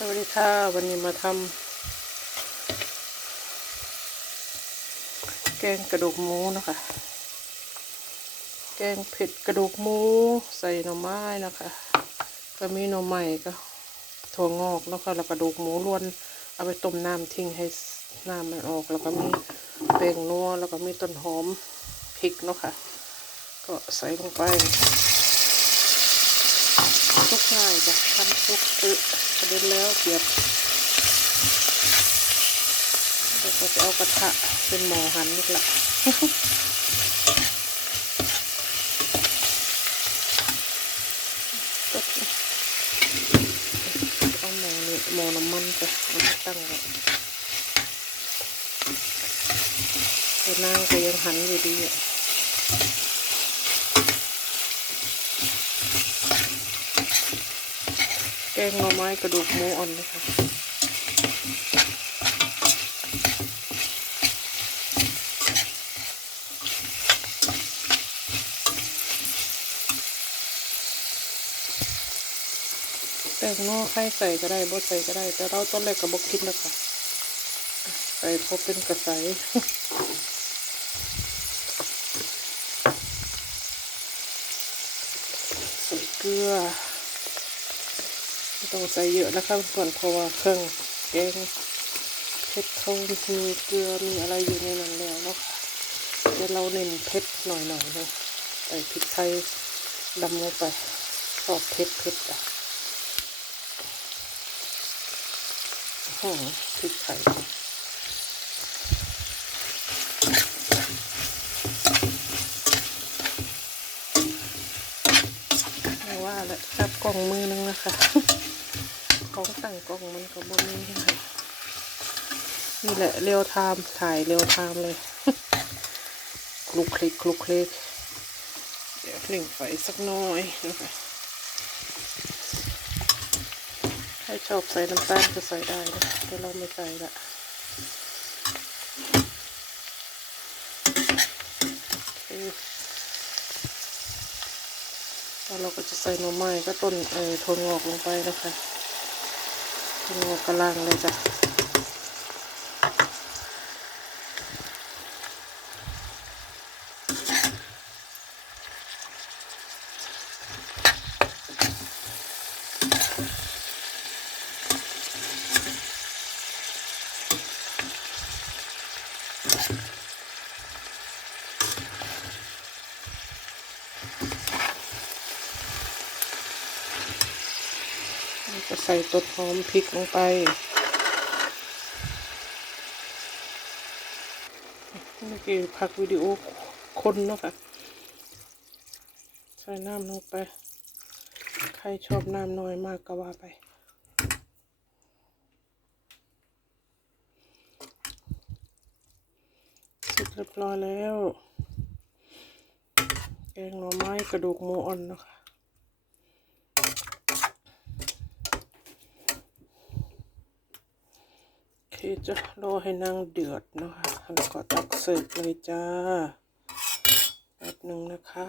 สวัสดีค่ะวันนี้มาทำแกงกระดูกหมูนะคะ แกงเผ็ดกระดูกหมูใส่หน่อไม้นะคะ ก็มีหน่อไม้ก็ถั่วงอกแล้วก็แล้วกระดูกหมูล้วน เอาไปต้มน้ำทิ้งให้น้ำมันออก แล้วก็มีแป้งนัวแล้วก็มีต้นหอมพริกเนาะค่ะ ก็ใส่ลงไปทุกง่ายจ้ะทำทุกอึ ประเด็นแล้วเกียบเดี๋ยวก็จะเอากระทะเป็นหมอหันนี่แหละเอาหมอนี่หมอน้ำมันจ้ะเอามาตั้งไว้แต่นางก็ยังหันอยู่ดีอะ กงหน่อไม้กระดูกหมูอ่อนนะคะแตงโมใครใส่ก็ได้บ่ใส่ก็ได้ แต่เราตอนแรกก็บอกกินแล้วค่ะอะใส่พอเป็นกระใสใส่เกลือ ต้องใส่เยอะนะครับก่อนเพราะว่าเครื่องแกงเผ็ดเขามีเกลือมีอะไรอยู่ในนั้นแล้วเนาะค่ะเดี๋ยวเราเน้นเผ็ดหน่อยๆเนาะใส่พริกไทยดำลงไปชอบเผ็ดเผ็ดอะโอ้โหพริกไทยว่าแหละจับกล่องมือนึงนะคะ ของตั้งกล้องมันก็บ่มีค่ะนี่แหละเรียวไทม์ถ่ายเรียวไทม์เลยคลุกคลิกคลุกคลิกเดี๋ยวหนึ่งไฟสักน้อยนะคะใครชอบใส่น้ำตาลก็ใส่ได้นะแต่เราไม่ใส่ละแล้วเราก็จะใส่หน่อไม้ก็ต้นเอ่อถั่วงอกลงไปนะคะ ถั่วงอกกระล่างเลยจ้ะ แล้วก็ใส่ต้นหอมพริกลงไปเมื่อกี้พักวิดีโอคนเนาะค่ะ ใส่น้ำลงไป ใครชอบน้ำน้อยมากก็ว่าไปเสร็จเรียบร้อยแล้ว แกงหน่อไม้กระดูกหมูอ่อนนะคะ ที่จะรอให้นางเดือดนะคะแล้วก็ตักเสิร์ฟเลยจ้าแป๊บหนึ่งนะคะ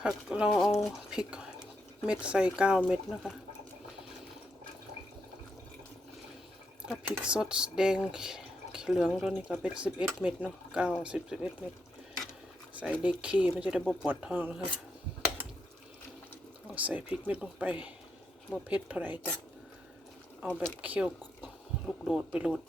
ผักเราเอาพริกเม็ดใส่เก้าเม็ดนะคะ ก็พริกสดแดงเหลืองตัวนี้ก็เป็นสิบเอ็ดเม็ดเนาะเก้าสิบสิบเอ็ดเม็ดใส่เด็กขี้มันจะได้บ่ปวดท้องนะคะเอาใส่พริกเม็ดลงไปบ่เผ็ดเท่าไหร่จ้ะเอาแบบเคี่ยวลูกโดดไปโหลด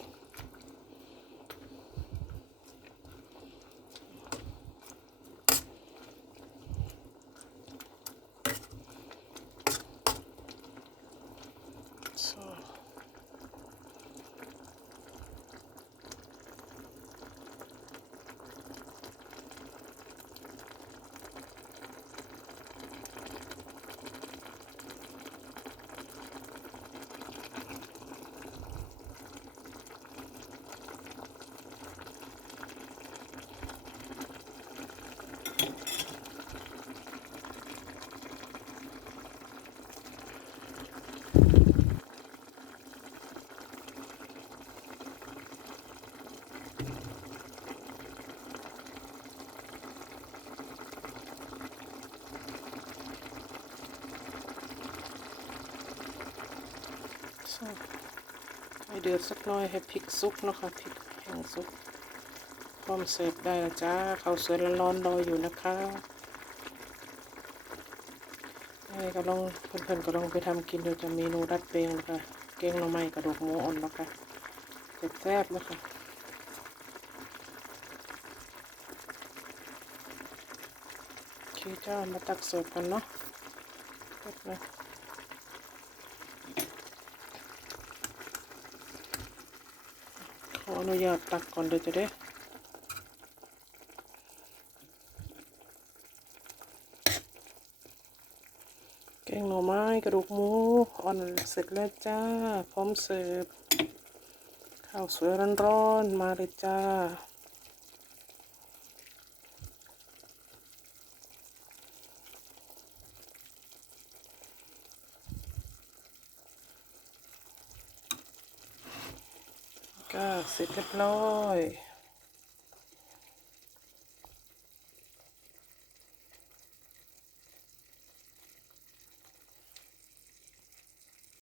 ใส่ให้เดือดสักหน่อยให้พริกสุกนะค่ะพริกแห้งสุกพร้อมเสิร์ฟได้แล้วจ้าข้าวสวยร้อนๆรออยู่นะคะนี่ก็ลองเพื่อนๆก็ลองไปทำกินดูจะเมนูดัดเปงนะคะเก้งหน่อไม้กระดูกหมูอ่อนนะคะแซ่บๆนะคะโอเคจ้ามาตักเสิร์ฟกันเนาะนะ ขอ อนุญาตตักก่อนเดี๋ยวจะได้แกงหน่อไม้กระดูกหมูอ่อนเสร็จแล้วจ้า พร้อมเสิร์ฟข้าวสวยร้อนๆมาเลยจ้า ก็เสร็จเรียบร้อย